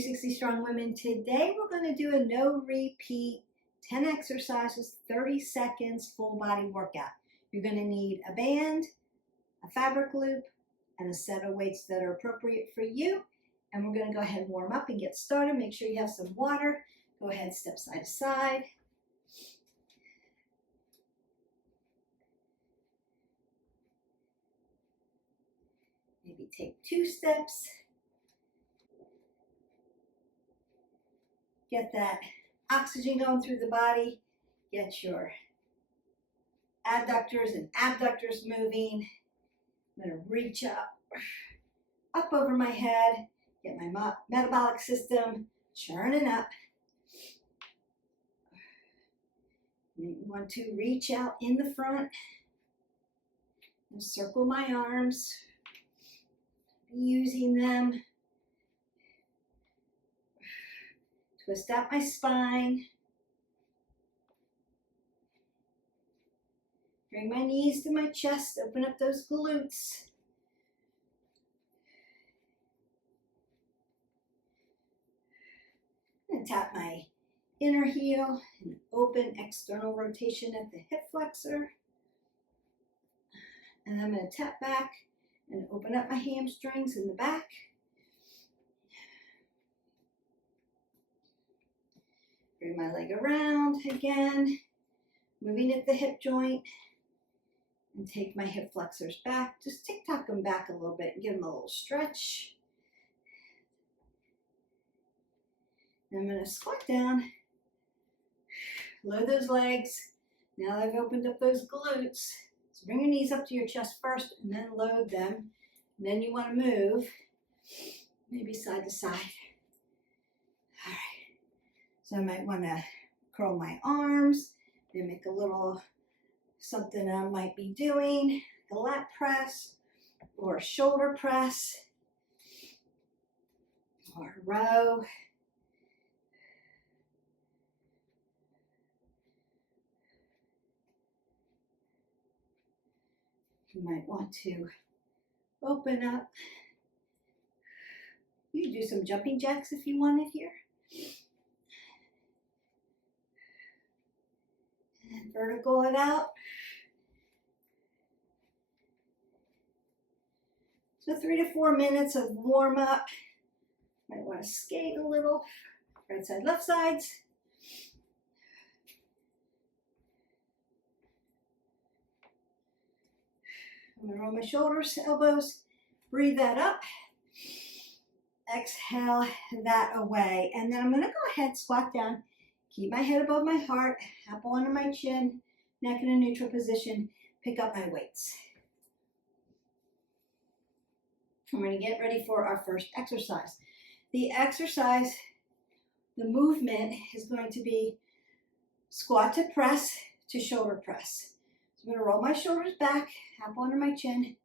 360 Strong Women. Today we're going to do a no repeat 10 exercises, 30 seconds full body workout. You're going to need a band, a fabric loop, and a set of weights that are appropriate for you. And we're going to go ahead and warm up and get started. Make sure you have some water. Go ahead, step side to side. Maybe take 2 steps. Get that oxygen going through the body. Get your adductors and abductors moving. I'm going to reach up over my head. Get my metabolic system churning up. You want to reach out in the front and circle my arms, using them. Twist out my spine. Bring my knees to my chest, open up those glutes. And tap my inner heel and open external rotation at the hip flexor. And I'm going to tap back and open up my hamstrings in the back. Bring my leg around again, moving at the hip joint, and take my hip flexors back. Just tick-tock them back a little bit and give them a little stretch. And I'm going to squat down, load those legs. Now that I've opened up those glutes, so bring your knees up to your chest first and then load them. And then you want to move, maybe side to side. All right. So I might want to curl my arms, mimic a little something I might be doing, a lat press or a shoulder press or a row. You might want to open up. You can do some jumping jacks if you wanted here. And vertical it out. So 3 to 4 minutes of warm up. Might want to skate a little. Right side, left sides. I'm going to roll my shoulders, elbows, breathe that up. Exhale that away. And then I'm going to go ahead, squat down. Keep my head above my heart, apple under my chin, neck in a neutral position, pick up my weights. I'm going to get ready for our first exercise. The exercise, the movement is going to be squat to press to shoulder press. So I'm going to roll my shoulders back, apple under my chin,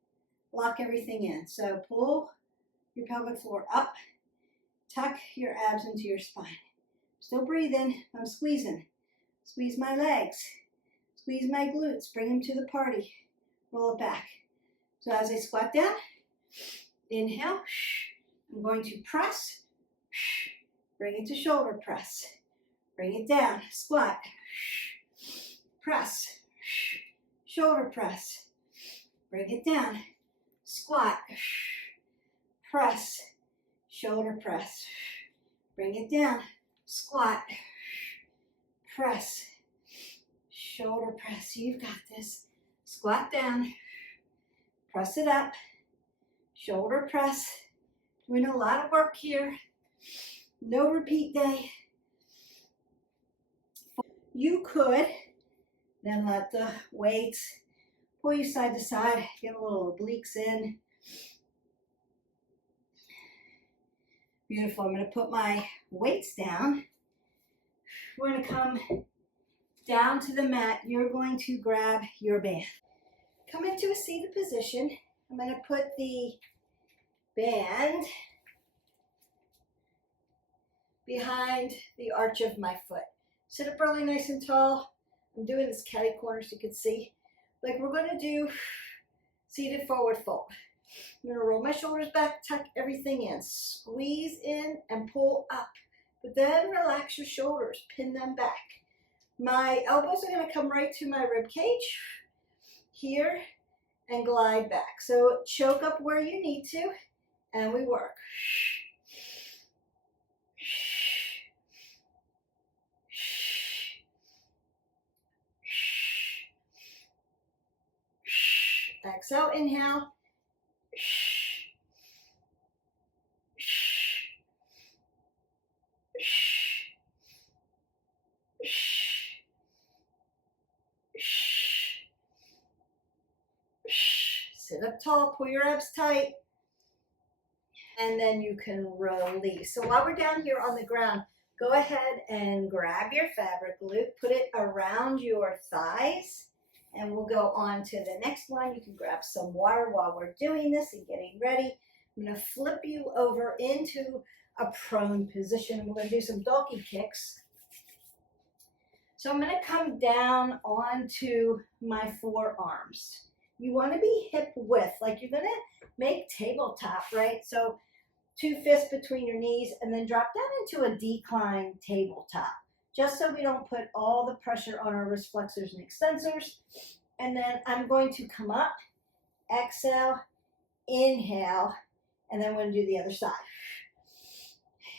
lock everything in. So pull your pelvic floor up, tuck your abs into your spine. Still breathing, I'm squeezing. Squeeze my legs, squeeze my glutes, bring them to the party. Roll it back. So as I squat down, inhale, I'm going to press, bring it to shoulder press. Bring it down, squat, press, shoulder press. Bring it down, squat, press, shoulder press. Bring it down. Squat, press, shoulder press. You've got this. Squat down, press it up, shoulder press. Doing a lot of work here. No repeat day. You could then let the weights pull you side to side, get a little obliques in. Beautiful. I'm going to put my weights down. We're going to come down to the mat. You're going to grab your band. Come into a seated position. I'm going to put the band behind the arch of my foot. Sit up really nice and tall. I'm doing this catty corner so you can see. Like we're going to do seated forward fold. I'm gonna roll my shoulders back, tuck everything in, squeeze in and pull up, but then relax your shoulders, pin them back. My elbows are gonna come right to my rib cage here and glide back. So choke up where you need to, and we work. Exhale, inhale. Sit up tall, pull your abs tight, and then you can release. So while we're down here on the ground, go ahead and grab your fabric loop, put it around your thighs, and we'll go on to the next one. You can grab some water while we're doing this and getting ready. I'm gonna flip you over into a prone position. We're gonna do some donkey kicks. So I'm gonna come down onto my forearms. You wanna be hip width, like you're gonna make tabletop, right? So 2 fists between your knees and then drop down into a decline tabletop, just so we don't put all the pressure on our wrist flexors and extensors. And then I'm going to come up, exhale, inhale, and then we're gonna do the other side.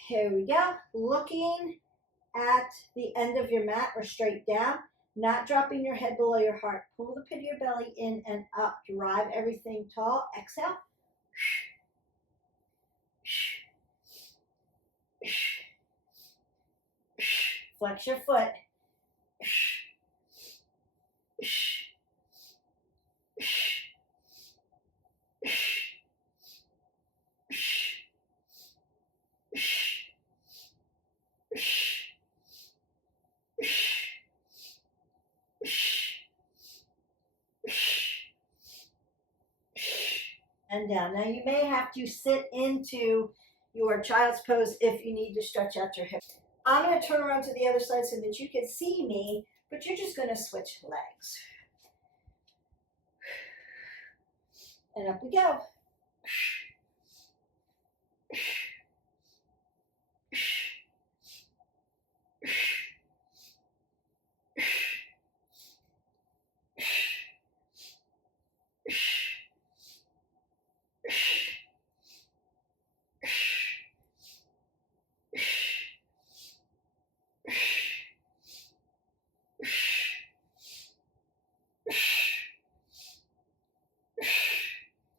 Here we go, looking at the end of your mat or straight down, not dropping your head below your heart. Pull the pit of your belly in and up, drive everything tall, exhale. Flex your foot. And down. Now you may have to sit into your child's pose if you need to stretch out your hips. I'm going to turn around to the other side so that you can see me, but you're just going to switch legs. And up we go.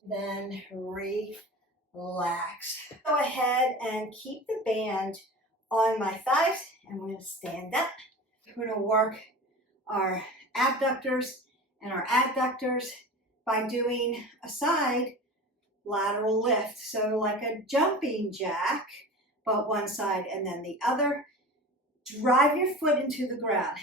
Then relax. Go ahead and keep the band on my thighs, and we're going to stand up. We're going to work our abductors and our adductors by doing a side lateral lift. So like a jumping jack, but one side and then the other. Drive your foot into the ground.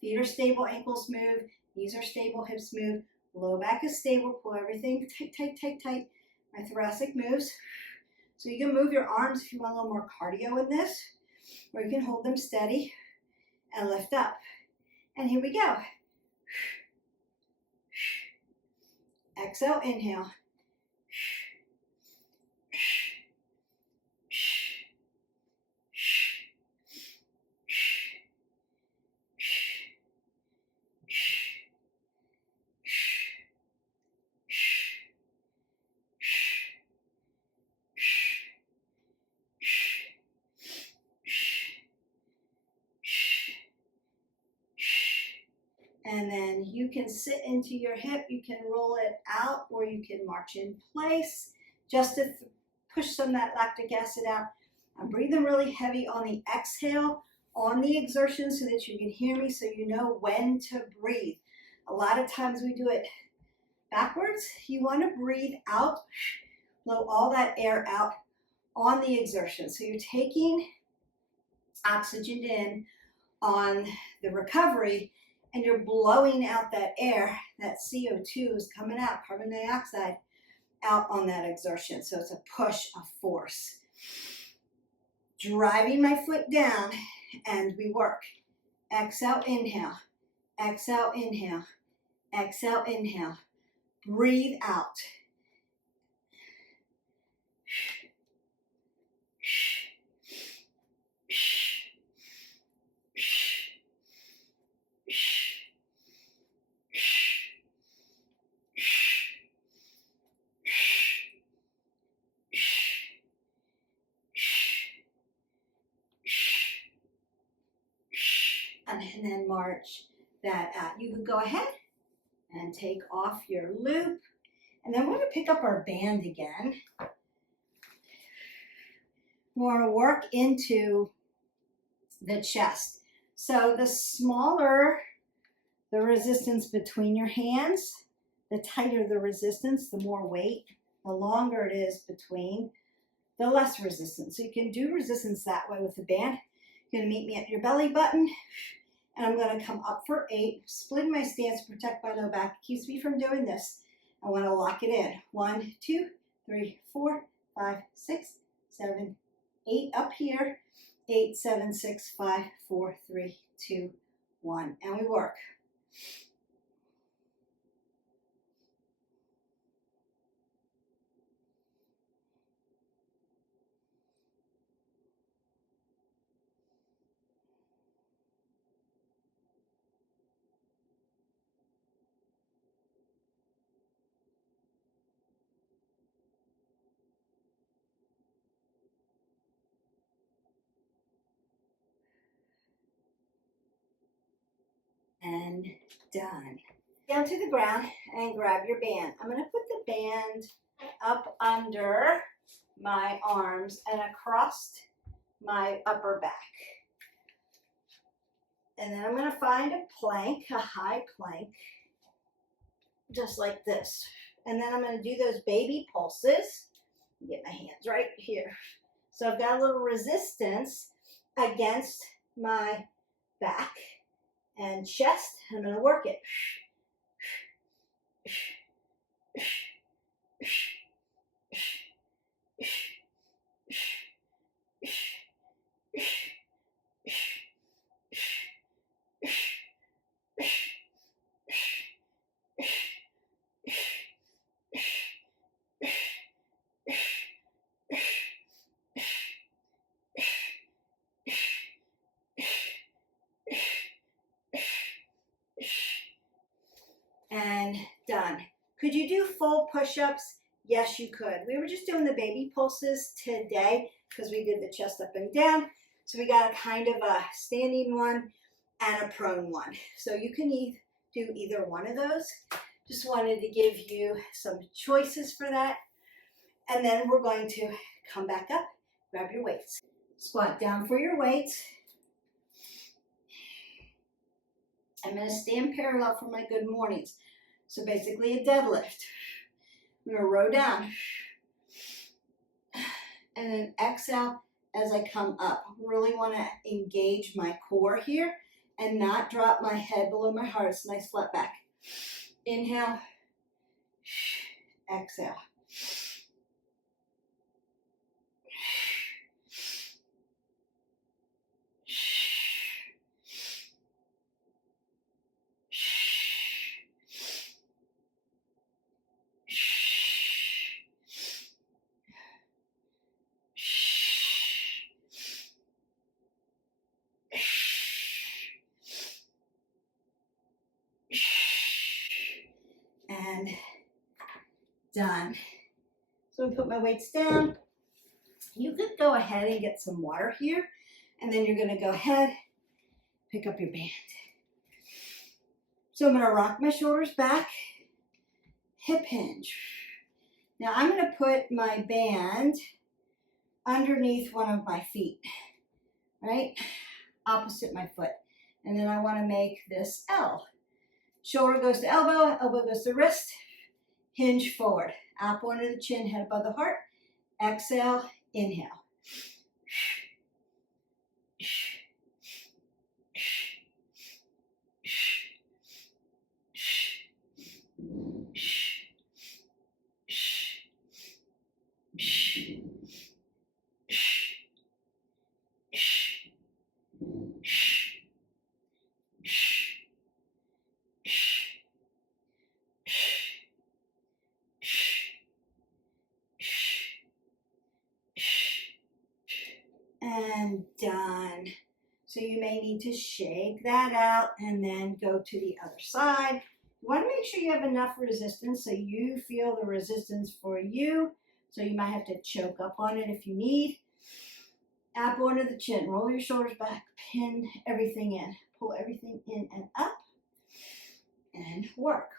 Feet are stable, ankles move, knees are stable, hips move. Low back is stable, pull everything tight, tight, tight, tight. My thoracic moves. So you can move your arms if you want a little more cardio in this, or you can hold them steady and lift up. And here we go. Exhale, inhale. And then you can sit into your hip, you can roll it out, or you can march in place just to push some of that lactic acid out. I'm breathing really heavy on the exhale, on the exertion, so that you can hear me, so you know when to breathe. A lot of times we do it backwards. You want to breathe out, blow all that air out on the exertion. So you're taking oxygen in on the recovery, and you're blowing out that air, that CO2 is coming out, carbon dioxide, out on that exertion. So it's a push, a force. Driving my foot down, and we work. Exhale, inhale. Exhale, inhale. Exhale, inhale. Breathe out. And then march that out. You could go ahead and take off your loop. And then we're going to pick up our band again. We want to work into the chest. So the smaller the resistance between your hands, the tighter the resistance, the more weight. The longer it is between, the less resistance. So you can do resistance that way with the band. You're going to meet me at your belly button. And I'm going to come up for 8, splitting my stance to protect my low back. It keeps me from doing this. I want to lock it in. 1, 2, 3, 4, 5, 6, 7, 8 up here. 8, 7, 6, 5, 4, 3, 2, 1. And we work. And done. Down to the ground and grab your band. I'm going to put the band up under my arms and across my upper back. And then I'm going to find a plank, a high plank, just like this. And then I'm going to do those baby pulses. Get my hands right here. So I've got a little resistance against my back and chest. I'm going to work it. And done. Could you do full push-ups? Yes, you could. We were just doing the baby pulses today because we did the chest up and down. So we got a kind of a standing one and a prone one. So you can do either one of those. Just wanted to give you some choices for that. And then we're going to come back up, grab your weights. Squat down for your weights. I'm going to stand parallel for my good mornings. So basically a deadlift. I'm going to row down. And then exhale as I come up. Really want to engage my core here and not drop my head below my heart. It's a nice flat back. Inhale. Exhale. And done. So I put my weights down. You could go ahead and get some water here, and then you're going to go ahead, pick up your band. So I'm going to rock my shoulders back, hip hinge. Now I'm going to put my band underneath one of my feet, right? Opposite my foot. And then I want to make this L. Shoulder goes to elbow, elbow goes to wrist, hinge forward. Apple under the chin, head above the heart. Exhale, inhale. and done. So you may need to shake that out and then go to the other side. You want to make sure you have enough resistance so you feel the resistance for you. So you might have to choke up on it if you need. Apple under the chin, roll your shoulders back, pin everything in, pull everything in and up, and work.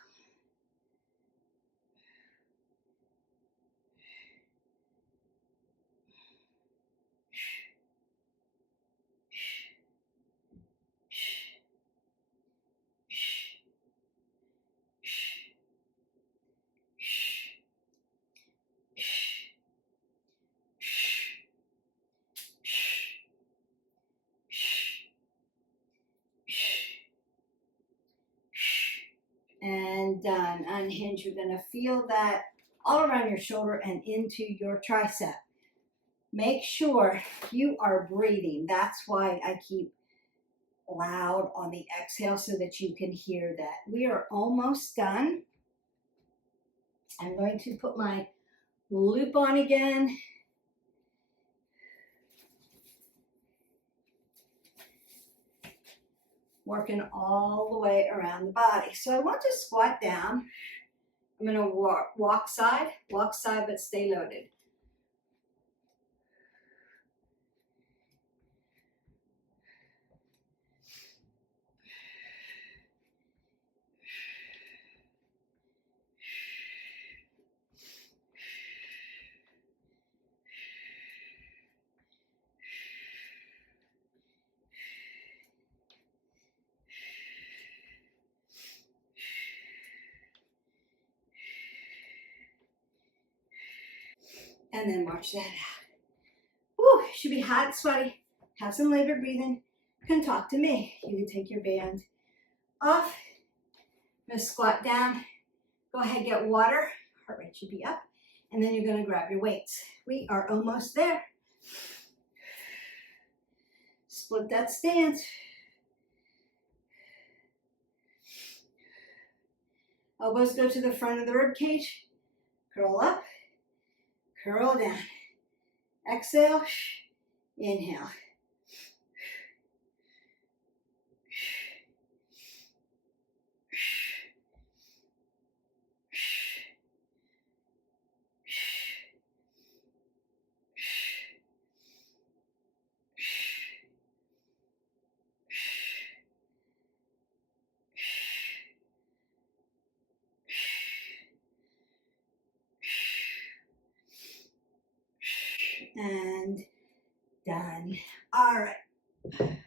And done. Unhinge. You're going to feel that all around your shoulder and into your tricep. Make sure you are breathing. That's why I keep loud on the exhale so that you can hear that. We are almost done. I'm going to put my loop on again. Working all the way around the body. So I want to squat down. I'm going to walk side, but stay loaded. And then march that out. Woo, should be hot and sweaty. Have some labored breathing. Can talk to me. You can take your band off. I'm going to squat down. Go ahead, get water. Heart rate should be up. And then you're going to grab your weights. We are almost there. Split that stance. Elbows go to the front of the rib cage. Curl up. Curl down. Exhale. Inhale. And done. All right.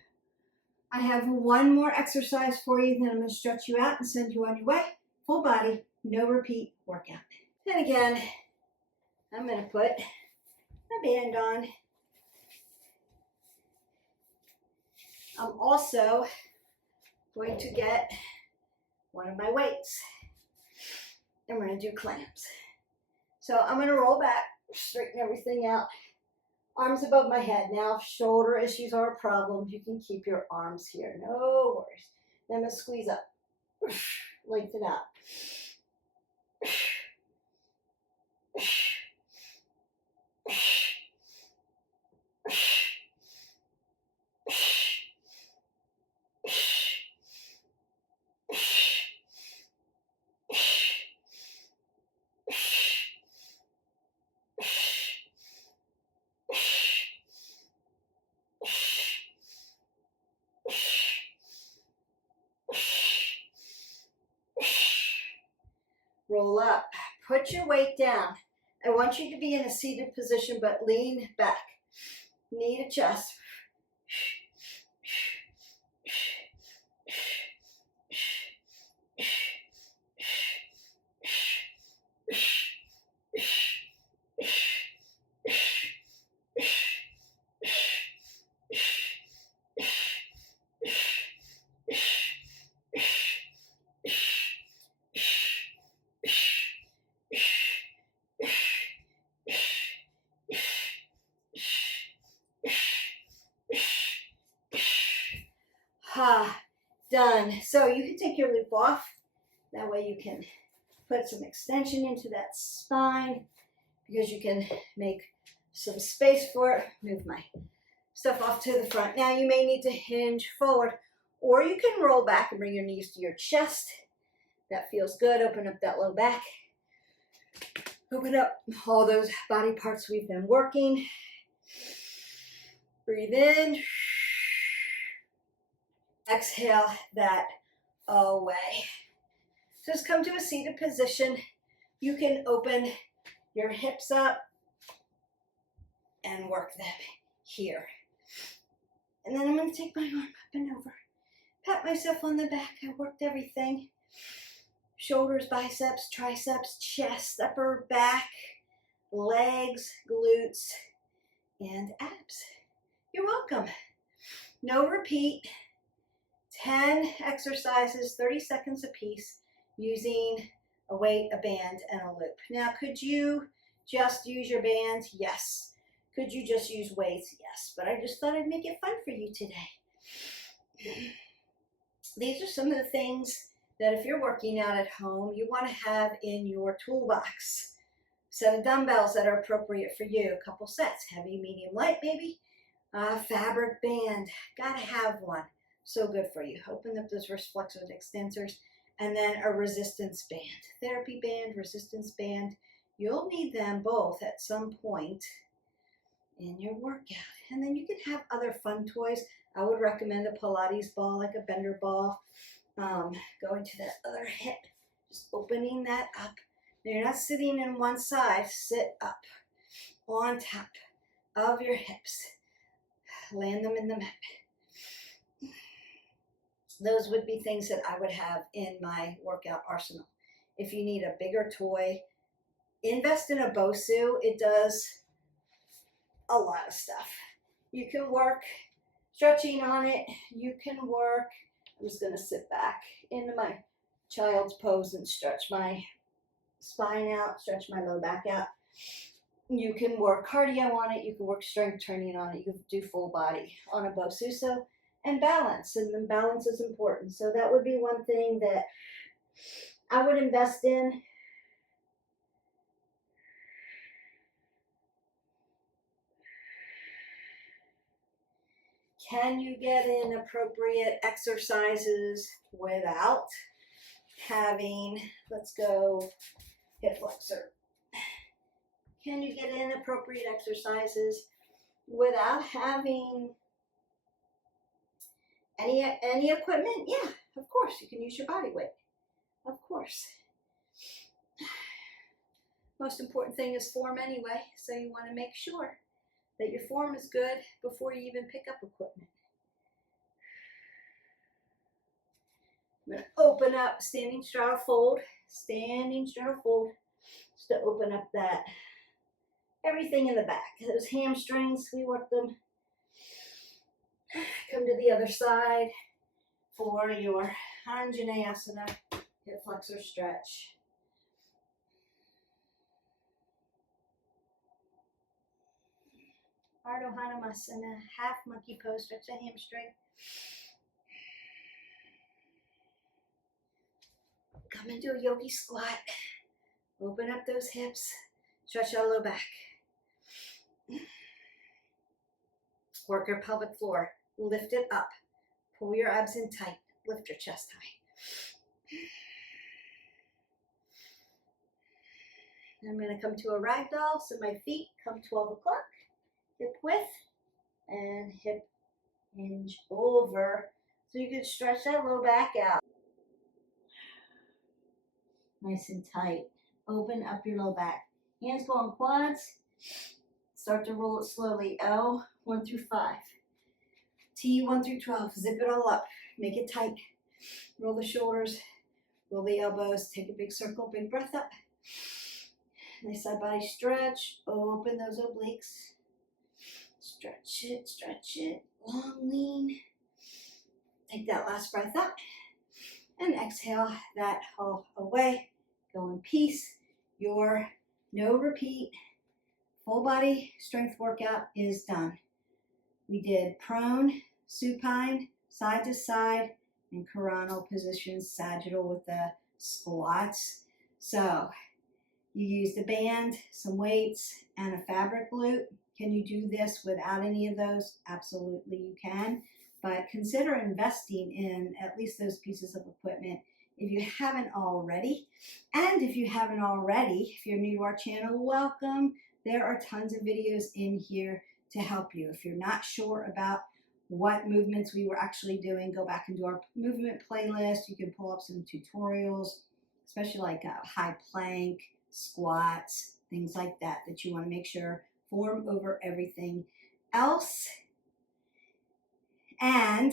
I have one more exercise for you, then I'm going to stretch you out and send you on your way. Full body, no repeat workout. Then again, I'm going to put my band on. I'm also going to get one of my weights, and we're going to do clams. So I'm going to roll back, straighten everything out. Arms above my head. Now, if shoulder issues are a problem, you can keep your arms here. No worries. Then I'm going to squeeze up. Lengthen out. Roll up. Put your weight down. I want you to be in a seated position, but lean back. Knee to chest. Done. So you can take your loop off. That way you can put some extension into that spine because you can make some space for it. Move my stuff off to the front. Now you may need to hinge forward, or you can roll back and bring your knees to your chest. That feels good. Open up that low back. Open up all those body parts we've been working. Breathe in. Exhale that away. Just come to a seated position. You can open your hips up and work them here. And then I'm going to take my arm up and over. Pat myself on the back. I worked everything. Shoulders, biceps, triceps, chest, upper back, legs, glutes, and abs. You're welcome. No repeat. 10 exercises, 30 seconds apiece, using a weight, a band, and a loop. Now, could you just use your bands? Yes. Could you just use weights? Yes. But I just thought I'd make it fun for you today. These are some of the things that if you're working out at home, you want to have in your toolbox. Set of dumbbells that are appropriate for you. A couple sets, heavy, medium, light maybe. Fabric band, gotta have one. So good for you. Open up those wrist flexors, extensors, and then a resistance band. Therapy band, resistance band. You'll need them both at some point in your workout. And then you can have other fun toys. I would recommend a Pilates ball, like a bender ball. Going to that other hip, just opening that up. Now you're not sitting in one side, sit up on top of your hips. Land them in the mat. Those would be things that I would have in my workout arsenal. If you need a bigger toy, invest in a BOSU. It does a lot of stuff. You can work stretching on it. You can work, I'm just going to sit back into my child's pose and stretch my spine out, stretch my low back out. You can work cardio on it. You can work strength training on it. You can do full body on a BOSU. So, and balance, and then balance is important. So that would be one thing that I would invest in. Can you get in appropriate exercises without having, let's go hip flexor. Can you get in appropriate exercises without having any equipment? Yeah, of course. You can use your body weight. Of course. Most important thing is form anyway, so you want to make sure that your form is good before you even pick up equipment. I'm going to open up, standing straddle fold, just to open up that, everything in the back. Those hamstrings, we work them. Come to the other side for your Anjaneyasana, hip flexor stretch. Ardha Hanumasana, half monkey pose, stretch the hamstring. Come into a yogi squat. Open up those hips, stretch our low back. Work your pelvic floor, lift it up, pull your abs in tight, lift your chest high. I'm going to come to a ragdoll, so my feet come 12 o'clock, hip width, and hip hinge over. So you can stretch that low back out. Nice and tight. Open up your low back. Hands go on quads. Start to roll it slowly. L, 1 through 5. T, 1 through 12. Zip it all up. Make it tight. Roll the shoulders. Roll the elbows. Take a big circle. Big breath up. Nice side body stretch. Open those obliques. Stretch it. Long lean. Take that last breath up. And exhale that all away. Go in peace. Your no repeat full body strength workout is done. We did prone, supine, side to side, and coronal positions, sagittal with the squats. So you used a band, some weights, and a fabric glute. Can you do this without any of those? Absolutely you can, but consider investing in at least those pieces of equipment if you haven't already. And if you haven't already, if you're new to our channel, welcome. There are tons of videos in here to help you. If you're not sure about what movements we were actually doing, go back and do our movement playlist. You can pull up some tutorials, especially like high plank, squats, things like that, that you want to make sure form over everything else. And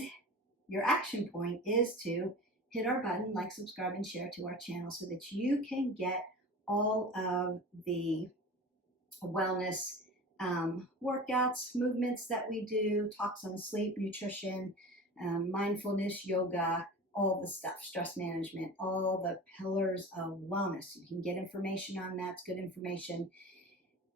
your action point is to hit our button, like, subscribe, and share to our channel so that you can get all of the wellness workouts, movements that we do, talks on sleep, nutrition, mindfulness, yoga, all the stuff, stress management, all the pillars of wellness. You can get information on that. It's good information.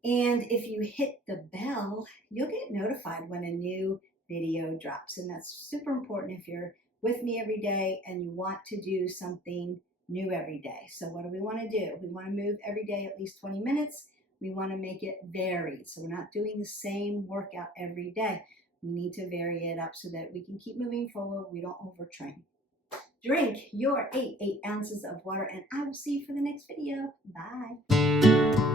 And if you hit the bell, you'll get notified when a new video drops. And that's super important if you're with me every day and you want to do something new every day. So what do we want to do? We want to move every day at least 20 minutes. We want to make it varied. So we're not doing the same workout every day. We need to vary it up so that we can keep moving forward. We don't overtrain. Drink your 8 ounces of water, and I will see you for the next video. Bye.